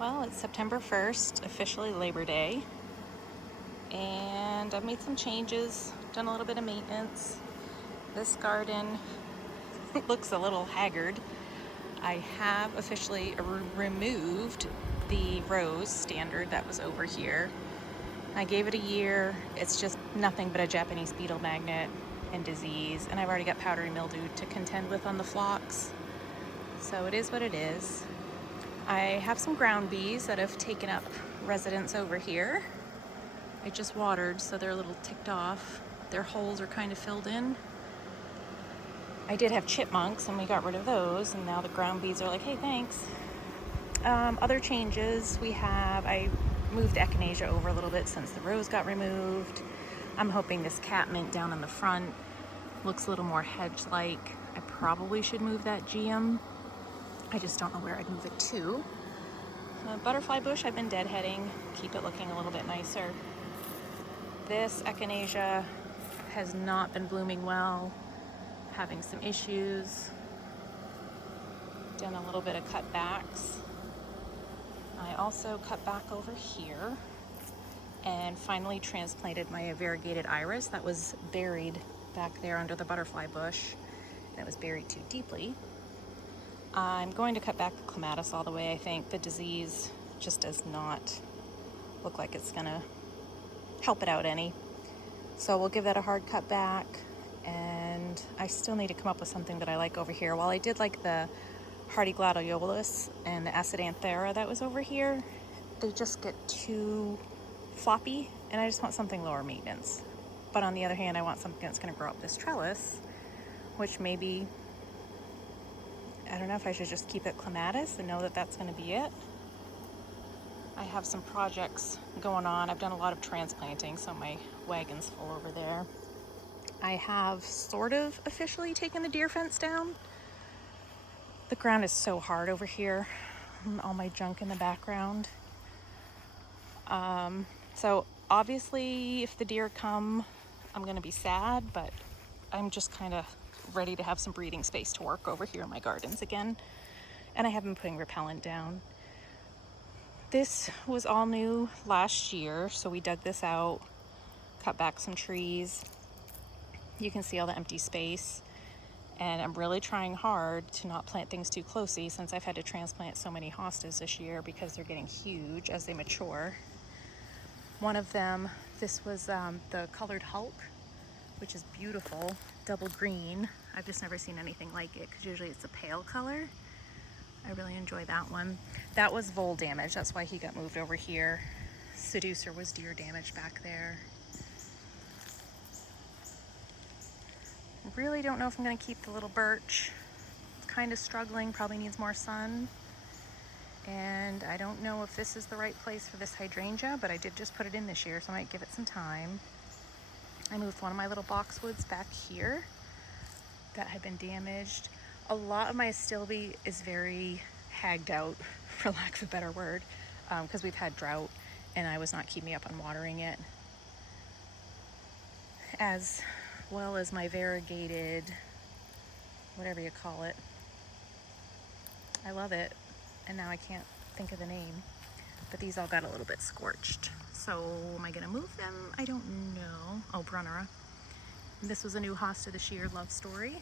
Well, it's September 1st, officially Labor Day, and I've made some changes, done a little bit of maintenance. This garden looks a little haggard. I have officially removed the rose standard that was over here. I gave it a year. It's just nothing but a Japanese beetle magnet and disease, and I've already got powdery mildew to contend with on the phlox. So it is what it is. I have some ground bees that have taken up residence over here. I just watered, so they're a little ticked off. Their holes are kind of filled in. I did have chipmunks, and we got rid of those, and now the ground bees are like, hey, thanks. Other changes I moved the echinacea over a little bit since the rose got removed. I'm hoping this catmint down in the front looks a little more hedge-like. I probably should move that geum. I just don't know where I'd move it to. Butterfly bush I've been deadheading, keep it looking a little bit nicer. This echinacea has not been blooming well, having some issues. Done a little bit of cutbacks. I also cut back over here and finally transplanted my variegated iris that was buried back there under the butterfly bush. That was buried too deeply. I'm going to cut back the clematis all the way. I think the disease just does not look like it's gonna help it out any. So we'll give that a hard cut back, and I still need to come up with something that I like over here. While I did like the hardy gladiolus and the acidanthera that was over here, they just get too floppy, and I just want something lower maintenance. But on the other hand, I want something that's gonna grow up this trellis, which maybe, I don't know if I should just keep it clematis and know that that's gonna be it. I have some projects going on. I've done a lot of transplanting, so my wagon's full over there. I have sort of officially taken the deer fence down. The ground is so hard over here, and all my junk in the background. So obviously if the deer come, I'm gonna be sad, but I'm just kind of ready to have some breathing space to work over here in my gardens again. And I have been putting repellent down. This was all new last year, so we dug this out, cut back some trees. You can see all the empty space, and I'm really trying hard to not plant things too closely since I've had to transplant so many hostas this year because they're getting huge as they mature. One of them, this was the colored Hulk, which is beautiful, double green. I've just never seen anything like it because usually it's a pale color. I really enjoy that one. That was vole damage. That's why he got moved over here. Seducer was deer damage back there. Really don't know if I'm going to keep the little birch. It's kind of struggling, probably needs more sun. And I don't know if this is the right place for this hydrangea, but I did just put it in this year, so I might give it some time. I moved one of my little boxwoods back here that had been damaged. A lot of my astilbe is very hagged out, for lack of a better word, because we've had drought and I was not keeping up on watering it. As well as my variegated, whatever you call it. I love it, and now I can't think of the name. But these all got a little bit scorched. So am I gonna move them? I don't know. Oh, Brunnera. This was a new hosta this year, Love Story.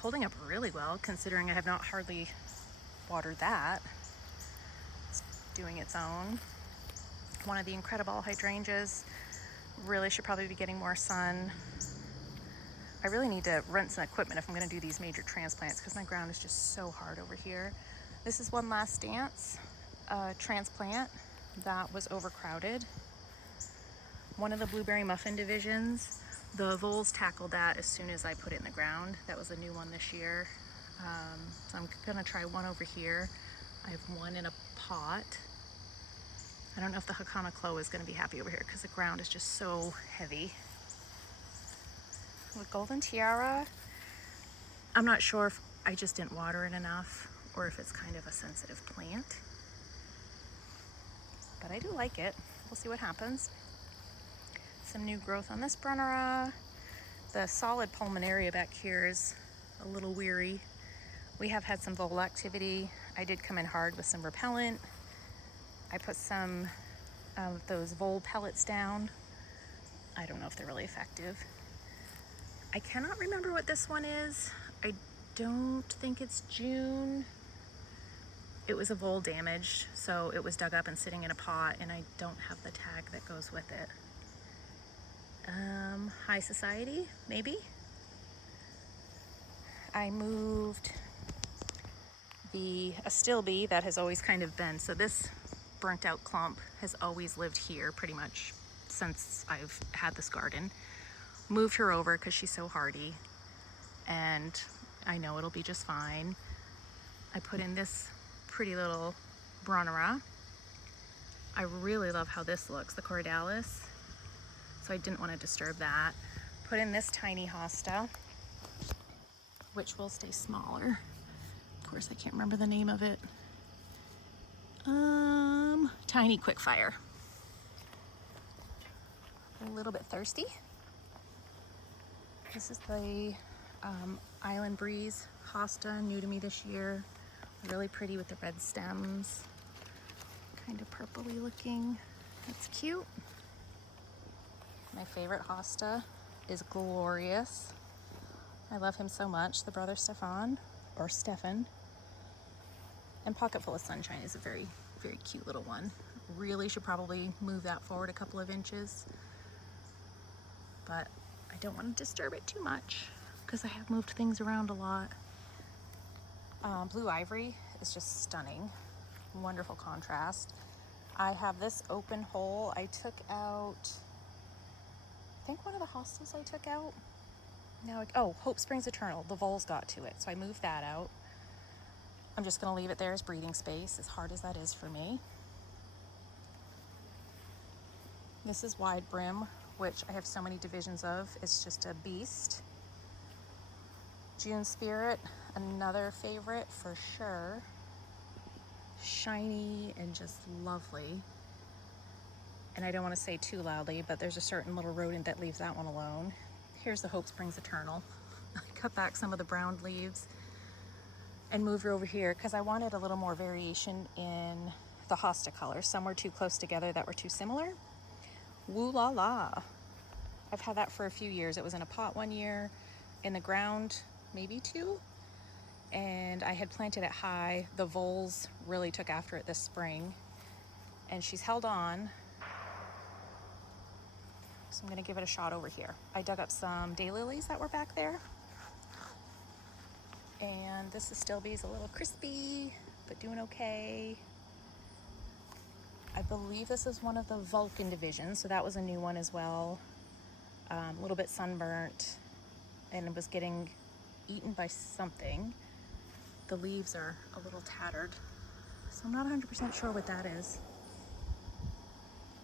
Holding up really well considering I have not hardly watered that. It's doing its own. One of the incredible hydrangeas really should probably be getting more sun. I really need to rent some equipment if I'm going to do these major transplants because my ground is just so hard over here. This is One Last Dance, a transplant that was overcrowded. One of the blueberry muffin divisions, the voles tackled that as soon as I put it in the ground. That was a new one this year. So I'm gonna try one over here. I have one in a pot. I don't know if the Hakana Clo is gonna be happy over here because the ground is just so heavy. With Golden Tiara, I'm not sure if I just didn't water it enough or if it's kind of a sensitive plant. But I do like it. We'll see what happens. Some new growth on this Brunnera. The solid pulmonaria back here is a little weary. We have had some vole activity. I did come in hard with some repellent. I put some of those vole pellets down. I don't know if they're really effective. I cannot remember what this one is. I don't think it's June. It was a vole damage, so it was dug up and sitting in a pot, and I don't have the tag that goes with it. High Society, maybe? I moved the astilbe that has always kind of been, so this burnt out clump has always lived here pretty much since I've had this garden. Moved her over because she's so hardy, and I know it'll be just fine. I put in this pretty little bronera. I really love how this looks, the cordalis, so I didn't want to disturb that. Put in this tiny hosta, which will stay smaller. Of course, I can't remember the name of it. Tiny Quickfire. A little bit thirsty. This is the Island Breeze hosta, new to me this year. Really pretty with the red stems. Kind of purpley looking. That's cute. My favorite hosta is Glorious. I love him so much. The brother Stefan, or Stefan. And Pocketful of Sunshine is a very, very cute little one. Really should probably move that forward a couple of inches, but I don't want to disturb it too much because I have moved things around a lot. Blue Ivory is just stunning. Wonderful contrast. I have this open hole. I took out, I think one of the hostels I took out. Hope Springs Eternal. The voles got to it, so I moved that out. I'm just going to leave it there as breathing space, as hard as that is for me. This is Wide Brim, which I have so many divisions of. It's just a beast. June Spirit, another favorite for sure. Shiny and just lovely. And I don't want to say too loudly, but there's a certain little rodent that leaves that one alone. Here's the Hope Springs Eternal. I cut back some of the brown leaves and moved her over here because I wanted a little more variation in the hosta colors. Some were too close together that were too similar. Woo La La. I've had that for a few years. It was in a pot one year, in the ground maybe 2, and I had planted it high. The voles really took after it this spring, and she's held on. So I'm going to give it a shot over here. I dug up some daylilies that were back there. And this astilbe's a little crispy, but doing okay. I believe this is one of the Vulcan divisions, so that was a new one as well. A little bit sunburnt, and it was getting eaten by something. The leaves are a little tattered, so I'm not 100% sure what that is.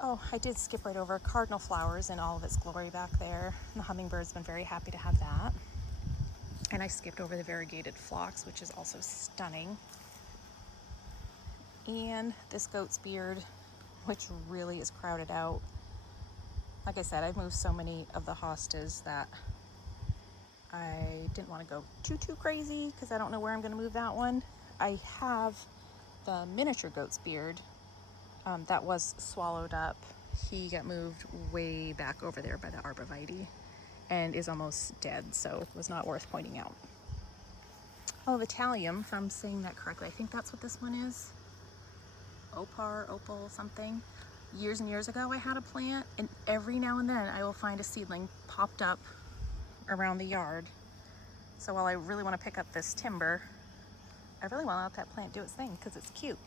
Oh, I did skip right over cardinal flowers in all of its glory back there. The hummingbird's been very happy to have that. And I skipped over the variegated phlox, which is also stunning. And this goat's beard, which really is crowded out. Like I said, I've moved so many of the hostas that I didn't want to go too crazy because I don't know where I'm going to move that one. I have the miniature goat's beard that was swallowed up. He got moved way back over there by the arborvitae and is almost dead, so it was not worth pointing out. Oh, Vitalium, if I'm saying that correctly. I think that's what this one is. Opal, something. Years and years ago I had a plant, and every now and then I will find a seedling popped up around the yard. So while I really want to pick up this timber, I really want to let that plant do its thing because it's cute.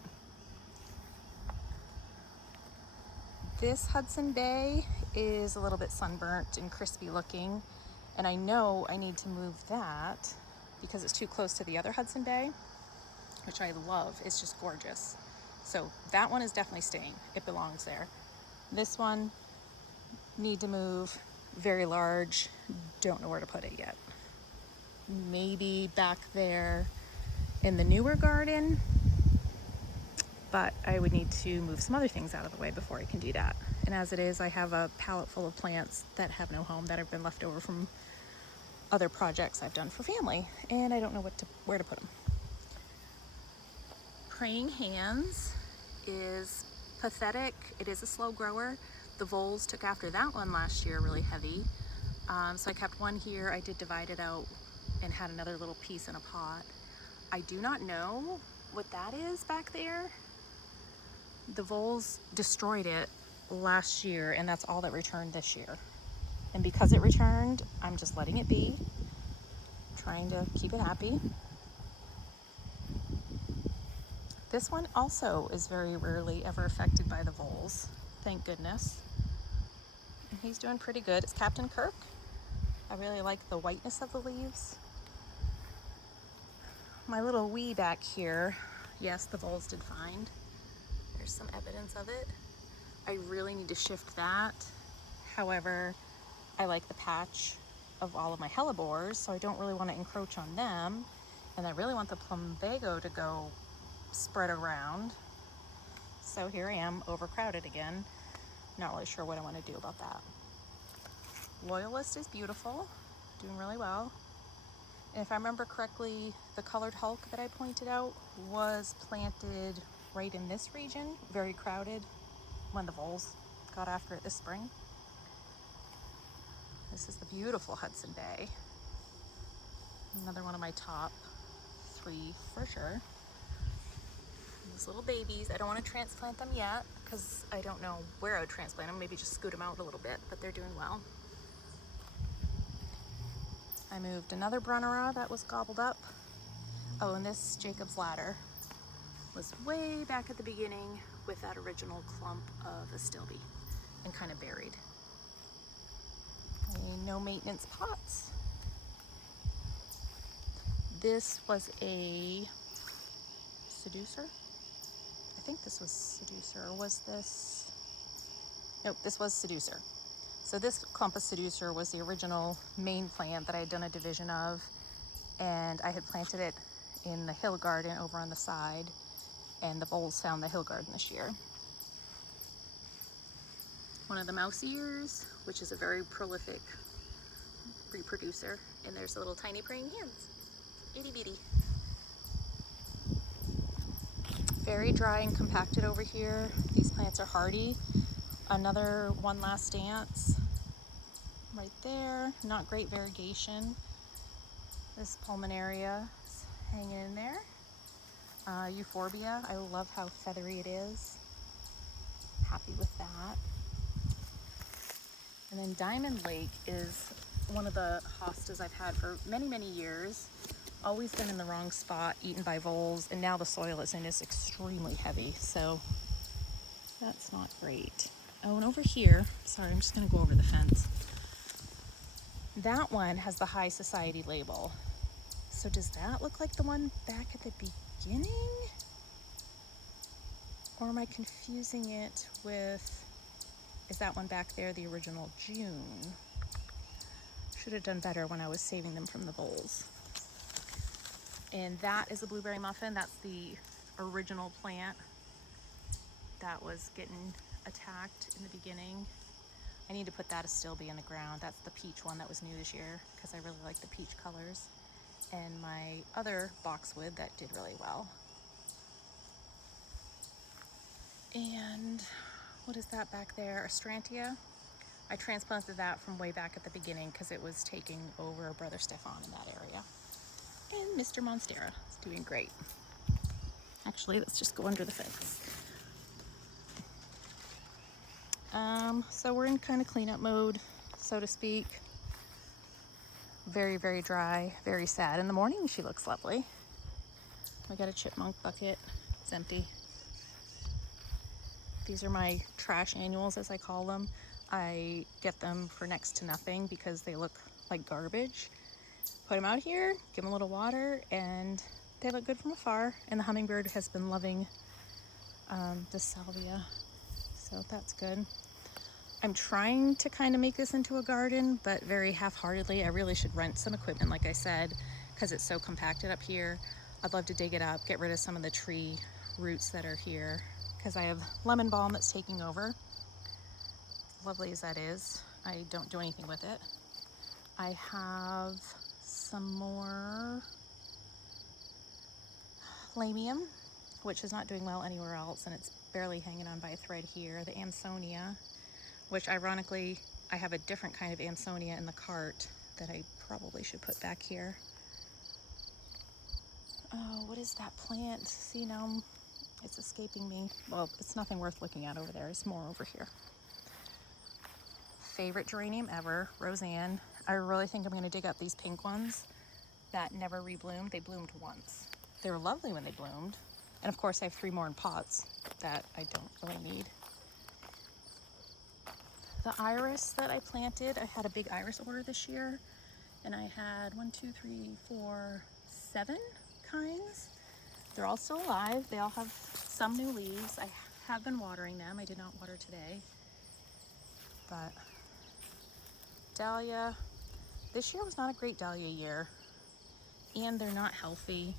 This Hudson Bay is a little bit sunburnt and crispy looking, and I know I need to move that because it's too close to the other Hudson Bay, which I love. It's just gorgeous. So that one is definitely staying. It belongs there. This one, need to move. Very large. Don't know where to put it yet. Maybe back there in the newer garden, but I would need to move some other things out of the way before I can do that. And as it is, I have a pallet full of plants that have no home that have been left over from other projects I've done for family, and I don't know where to put them. praying hands is pathetic. It is a slow grower. The voles took after that one last year really heavy. So I kept one here. I did divide it out and had another little piece in a pot. I do not know what that is back there. The voles destroyed it last year, and that's all that returned this year. And because it returned, I'm just letting it be, trying to keep it happy. This one also is very rarely ever affected by the voles, thank goodness. And he's doing pretty good. It's Captain Kirk. I really like the whiteness of the leaves. My little wee back here, yes, the voles did find. There's some evidence of it. I really need to shift that. However, I like the patch of all of my hellebores, so I don't really want to encroach on them. And I really want the plumbago to go spread around. So here I am, overcrowded again. Not really sure what I want to do about that. Loyalist is beautiful, doing really well. And if I remember correctly, the colored hulk that I pointed out was planted right in this region, very crowded, when the voles got after it this spring. This is the beautiful Hudson Bay. Another one of my top 3 for sure. These little babies, I don't want to transplant them yet because I don't know where I would transplant them. Maybe just scoot them out a little bit, but they're doing well. I moved another Brunnera that was gobbled up. Oh, and this Jacob's Ladder was way back at the beginning with that original clump of Astilbe and kind of buried. No maintenance pots. This was a Seducer. I think this was Seducer, or was this? Nope, this was Seducer. So this clump of Seducer was the original main plant that I had done a division of, and I had planted it in the hill garden over on the side, and the voles found the hill garden this year. One of the mouse ears, which is a very prolific reproducer, and there's the little tiny praying hands. Itty bitty. Very dry and compacted over here. These plants are hardy. Another One Last Dance right there. Not great variegation. This Pulmonaria is hanging in there. Euphorbia, I love how feathery it is. Happy with that. And then Diamond Lake is one of the hostas I've had for many, many years. Always been in the wrong spot, eaten by voles, and now the soil it's in is extremely heavy, so that's not great. Oh, and over here, sorry, I'm just gonna go over the fence. That one has the High Society label. So does that look like the one back at the beginning? Or am I confusing it with, is that one back there the original June? Should have done better when I was saving them from the voles. And that is a blueberry muffin. That's the original plant that was getting attacked in the beginning. I need to put that Astilbe in the ground. That's the peach one that was new this year because I really like the peach colors. And my other boxwood that did really well. And what is that back there? Astrantia. I transplanted that from way back at the beginning because it was taking over Brother Stefan in that area. And Mr. Monstera is doing great. Actually, let's just go under the fence. So we're in kind of cleanup mode, so to speak. Very, very dry, very sad. In the morning, she looks lovely. We got a chipmunk bucket. It's empty. These are my trash annuals, as I call them. I get them for next to nothing because they look like garbage. Put them out here, give them a little water, and they look good from afar. And the hummingbird has been loving the salvia, so that's good. I'm trying to kind of make this into a garden, but very half-heartedly. I really should rent some equipment, like I said, because it's so compacted up here. I'd love to dig it up, get rid of some of the tree roots that are here, because I have lemon balm that's taking over. Lovely as that is, I don't do anything with it. I have some more lamium. which is not doing well anywhere else, and it's barely hanging on by a thread here. The Amsonia, which ironically, I have a different kind of Amsonia in the cart that I probably should put back here. Oh, what is that plant? See, now it's escaping me. Well, it's nothing worth looking at over there. It's more over here. Favorite geranium ever, Roseanne. I really think I'm going to dig up these pink ones that never rebloomed. They bloomed once. They were lovely when they bloomed. And of course I have 3 more in pots that I don't really need. The iris that I planted, I had a big iris order this year, and I had 1, 2, 3, 4, 7 kinds. They're all still alive. They all have some new leaves. I have been watering them. I did not water today. But dahlia, this year was not a great dahlia year, and they're not healthy.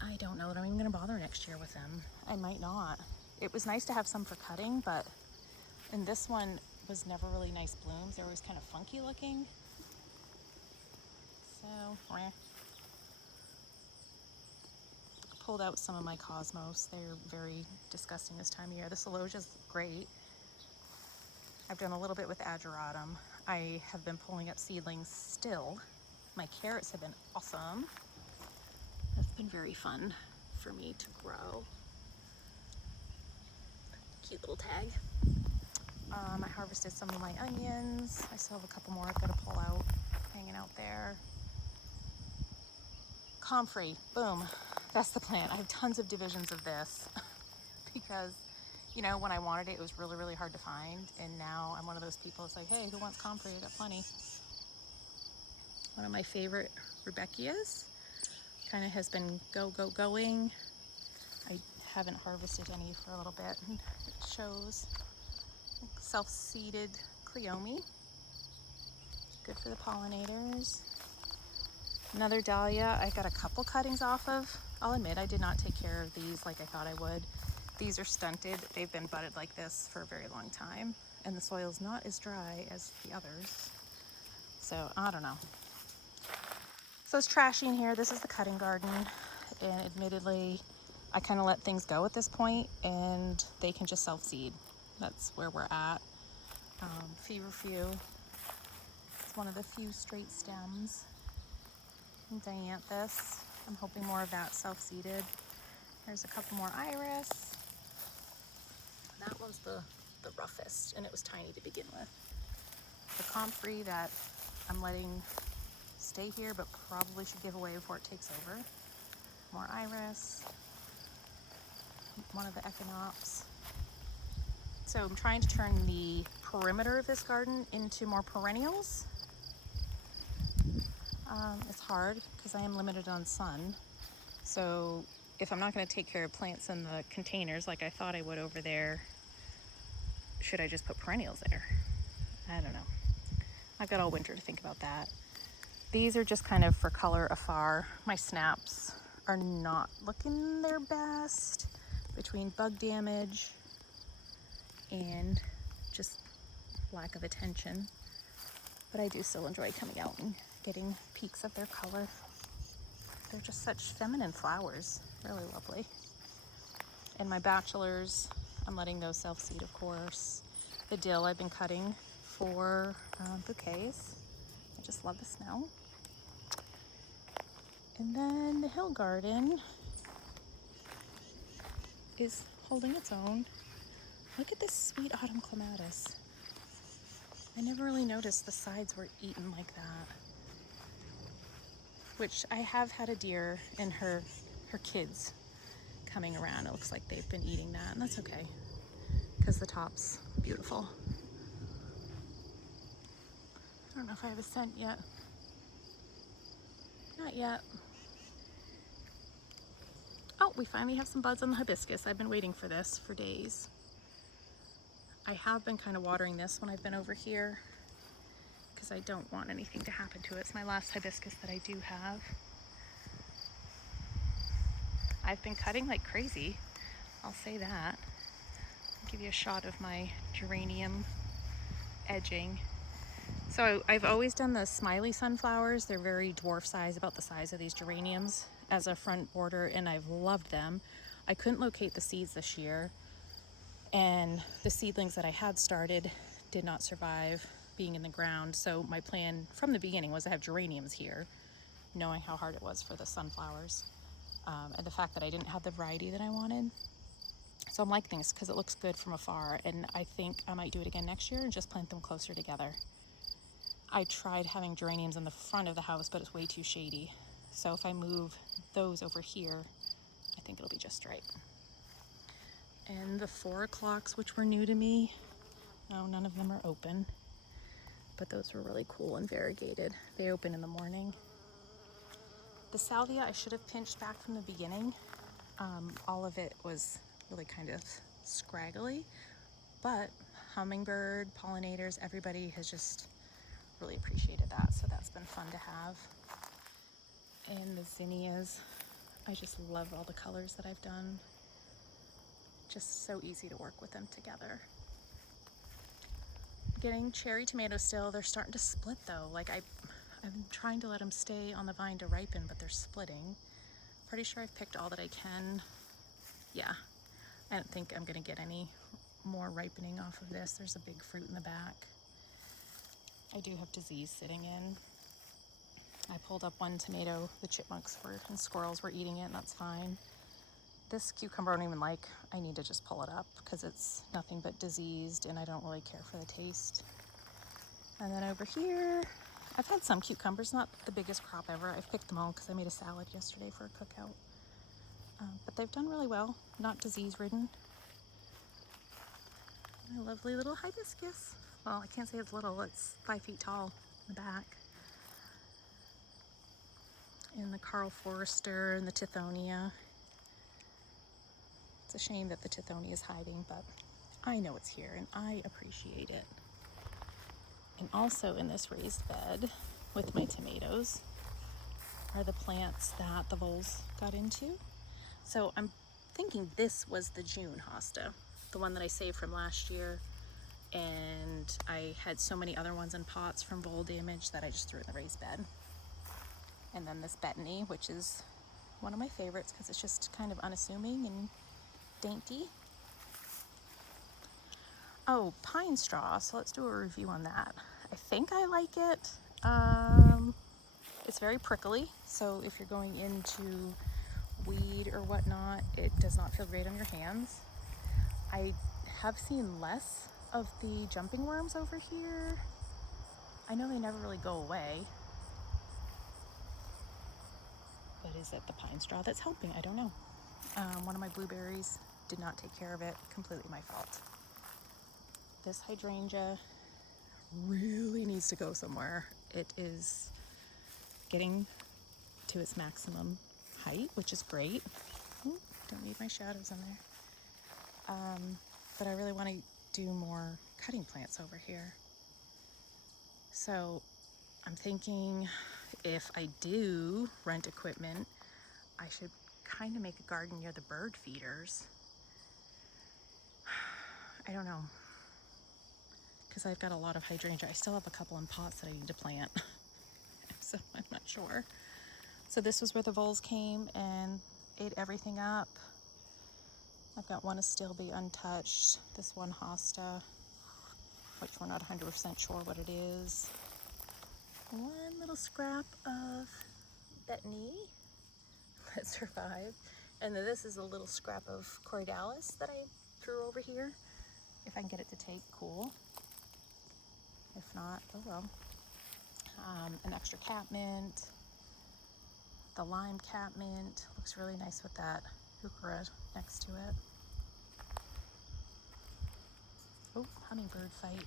I don't know that I'm even going to bother next year with them. I might not. It was nice to have some for cutting, but and this one was never really nice blooms. They were always kind of funky looking. So, pulled out some of my cosmos. They're very disgusting this time of year. The celosia's great. I've done a little bit with ageratum. I have been pulling up seedlings still. My carrots have been awesome. That's been very fun for me to grow. Cute little tag. I harvested some of my onions. I still have a couple more I've got to pull out, hanging out there. Comfrey, boom, that's the plant. I have tons of divisions of this because, you know, when I wanted it, it was really, really hard to find. And now I'm one of those people that's like, hey, who wants comfrey? I got plenty. One of my favorite Rudbeckias kind of has been going. I haven't harvested any for a little bit, and it shows. Self-seeded Cleome, good for the pollinators. Another dahlia I got a couple cuttings off of. I'll admit I did not take care of these like I thought I would. These are stunted. They've been budded like this for a very long time, and the soil's not as dry as the others. So I don't know. So it's trashy in here. This is the cutting garden, and admittedly I kind of let things go at this point, and they can just self-seed. That's where we're at. Feverfew. It's one of the few straight stems. And dianthus. I'm hoping more of that self-seeded. There's a couple more iris. That one's the roughest, and it was tiny to begin with. The comfrey that I'm letting stay here, but probably should give away before it takes over. More iris. One of the echinops. So I'm trying to turn the perimeter of this garden into more perennials. It's hard because I am limited on sun. So if I'm not going to take care of plants in the containers like I thought I would over there, should I just put perennials there? I don't know. I've got all winter to think about that. These are just kind of for color afar. My snaps are not looking their best between bug damage and just lack of attention. But I do still enjoy coming out and getting peeks of their color. They're just such feminine flowers, really lovely. And my bachelors, I'm letting those self-seed, of course. The dill I've been cutting for bouquets. I just love the smell. And then the hill garden is holding its own. Look at this sweet autumn clematis. I never really noticed the sides were eaten like that. Which I have had a deer and her kids coming around. It looks like they've been eating that, and that's okay because the top's beautiful. I don't know if I have a scent yet. Not yet. Oh, we finally have some buds on the hibiscus. I've been waiting for this for days. I have been kind of watering this when I've been over here because I don't want anything to happen to it. It's my last hibiscus that I do have. I've been cutting like crazy, I'll say that. I'll give you a shot of my geranium edging. So I've always done the smiley sunflowers. They're very dwarf size, about the size of these geraniums. as a front border, and I've loved them. I couldn't locate the seeds this year, and the seedlings that I had started did not survive being in the ground. So my plan from the beginning was to have geraniums here, knowing how hard it was for the sunflowers, and the fact that I didn't have the variety that I wanted. So I'm liking this because it looks good from afar, and I think I might do it again next year and just plant them closer together. I tried having geraniums in the front of the house, but it's way too shady. So if I move those over here, I think it'll be just right. And the 4 o'clocks, which were new to me, no, none of them are open, but those were really cool and variegated. They open in the morning. The salvia I should have pinched back from the beginning. All of it was really kind of scraggly, but hummingbird, pollinators, everybody has just really appreciated that, so that's been fun to have. And the zinnias, I just love all the colors that I've done. Just so easy to work with them together. Getting cherry tomatoes still. They're starting to split though. Like I'm trying to let them stay on the vine to ripen, but they're splitting. Pretty sure I've picked all that I can. Yeah, I don't think I'm gonna get any more ripening off of this. There's a big fruit in the back. I do have disease sitting in. I pulled up one tomato, the chipmunks and squirrels were eating it, and that's fine. This cucumber I don't even like. I need to just pull it up because it's nothing but diseased and I don't really care for the taste. And then over here, I've had some cucumbers, not the biggest crop ever. I've picked them all because I made a salad yesterday for a cookout. But they've done really well, not disease ridden. My lovely little hibiscus. Well, I can't say it's little, it's 5 feet tall in the back. And the Carl Forrester and the Tithonia. It's a shame that the Tithonia is hiding, but I know it's here and I appreciate it. And also in this raised bed with my tomatoes are the plants that the voles got into. So I'm thinking this was the June hosta, the one that I saved from last year. And I had so many other ones in pots from vole damage that I just threw in the raised bed. And then this betony, which is one of my favorites because it's just kind of unassuming and dainty. Oh, pine straw. So let's do a review on that. I think I like it. It's very prickly. So if you're going into weed or whatnot, it does not feel great on your hands. I have seen less of the jumping worms over here. I know they never really go away. But is it the pine straw that's helping? I don't know. One of my blueberries did not take care of it. Completely my fault. This hydrangea really needs to go somewhere. It is getting to its maximum height, which is great. Ooh, don't need my shadows in there. But I really want to do more cutting plants over here. So I'm thinking if I do rent equipment, I should kind of make a garden near the bird feeders. I don't know, because I've got a lot of hydrangea. I still have a couple in pots that I need to plant, so I'm not sure. So this was where the voles came and ate everything up. I've got one astilbe untouched, this one hosta, which we're not 100% sure what it is. One little scrap of betony that survived. And then this is a little scrap of corydalis that I threw over here. If I can get it to take, cool. If not, oh well. An extra catmint. The lime catmint looks really nice with that heuchera next to it. Oh, hummingbird fight.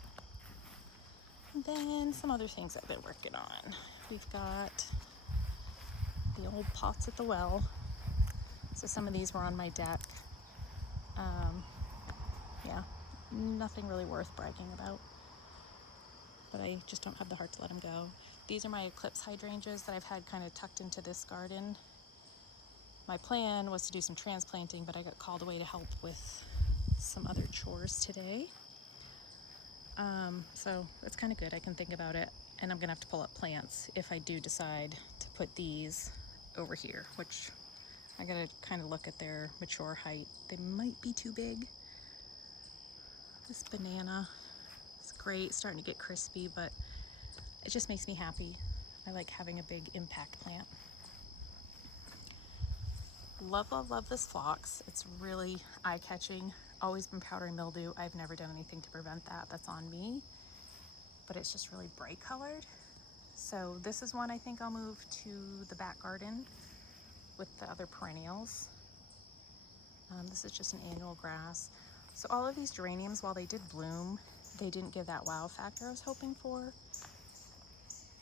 And then some other things I've been working on. We've got the old pots at the well. So some of these were on my deck. Yeah, nothing really worth bragging about. But I just don't have the heart to let them go. These are my eclipse hydrangeas that I've had kind of tucked into this garden. My plan was to do some transplanting, but I got called away to help with some other chores today. So that's kind of good. I can think about it, and I'm gonna have to pull up plants if I do decide to put these over here, which I gotta kind of look at their mature height. They might be too big. This banana is great, starting to get crispy, but it just makes me happy. I like having a big impact plant. Love, love, love this phlox. It's really eye-catching. Always been powdery mildew. I've never done anything to prevent that. That's on me. But it's just really bright colored. So this is one I think I'll move to the back garden with the other perennials. This is just an annual grass. So all of these geraniums, while they did bloom, they didn't give that wow factor I was hoping for.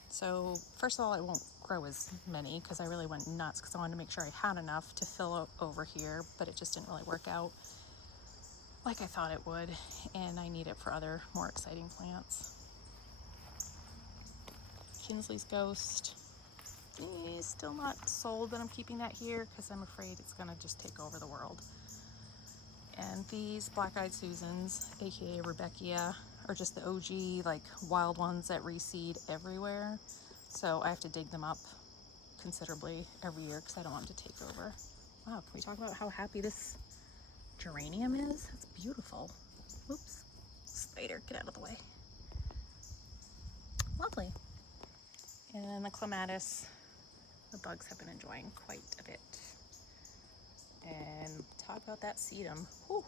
So first of all, it won't grow as many because I really went nuts because I wanted to make sure I had enough to fill over here, but it just didn't really work out like I thought it would, and I need it for other more exciting plants. Kinsley's Ghost is still not sold that I'm keeping that here because I'm afraid it's gonna just take over the world. And these Black-Eyed Susans, aka Rebecca, are just the OG like wild ones that reseed everywhere. So I have to dig them up considerably every year because I don't want them to take over. Wow, can we talk about how happy this geranium is? It's beautiful. Whoops, spider, get out of the way. Lovely. And then the clematis, the bugs have been enjoying quite a bit. And talk about that sedum. Whew.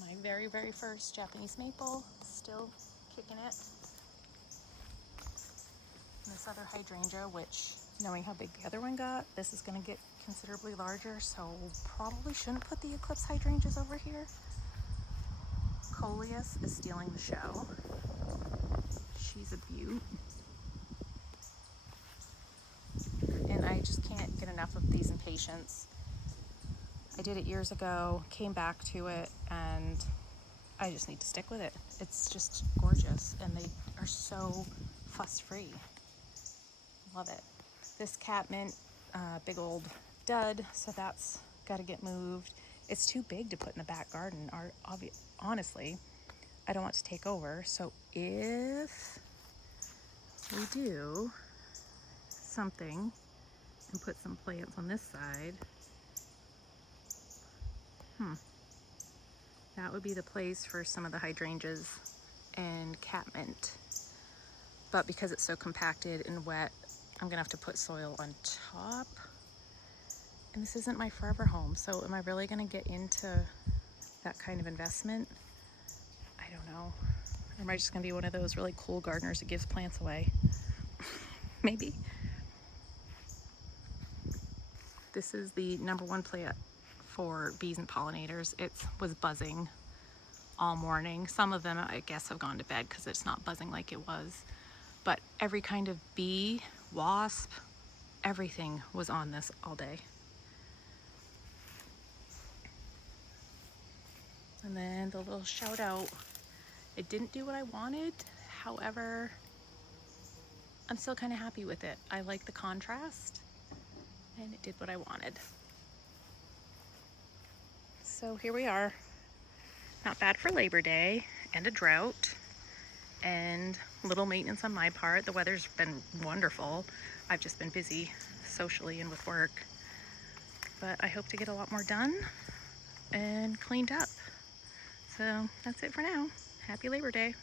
My very, very first Japanese maple, still kicking it. And this other hydrangea, which, knowing how big the other one got, this is going to get considerably larger, so probably shouldn't put the eclipse hydrangeas over here. Coleus is stealing the show. She's a beaut. And I just can't get enough of these impatiens. I did it years ago, came back to it, and I just need to stick with it. It's just gorgeous, and they are so fuss-free. Love it. This catmint, big old dud, so that's got to get moved. It's too big to put in the back garden. Honestly, I don't want to take over. So if we do something and put some plants on this side, that would be the place for some of the hydrangeas and catmint. But because it's so compacted and wet, I'm gonna have to put soil on top. And this isn't my forever home, so am I really gonna get into that kind of investment? I don't know. Or am I just gonna be one of those really cool gardeners that gives plants away? Maybe. This is the #1 plant for bees and pollinators. It was buzzing all morning. Some of them, I guess, have gone to bed because it's not buzzing like it was. But every kind of bee, wasp, everything was on this all day. And then the little shout out, it didn't do what I wanted. However, I'm still kind of happy with it. I like the contrast and it did what I wanted. So here we are. Not bad for Labor Day and a drought and little maintenance on my part. The weather's been wonderful. I've just been busy socially and with work. But I hope to get a lot more done and cleaned up. So that's it for now. Happy Labor Day.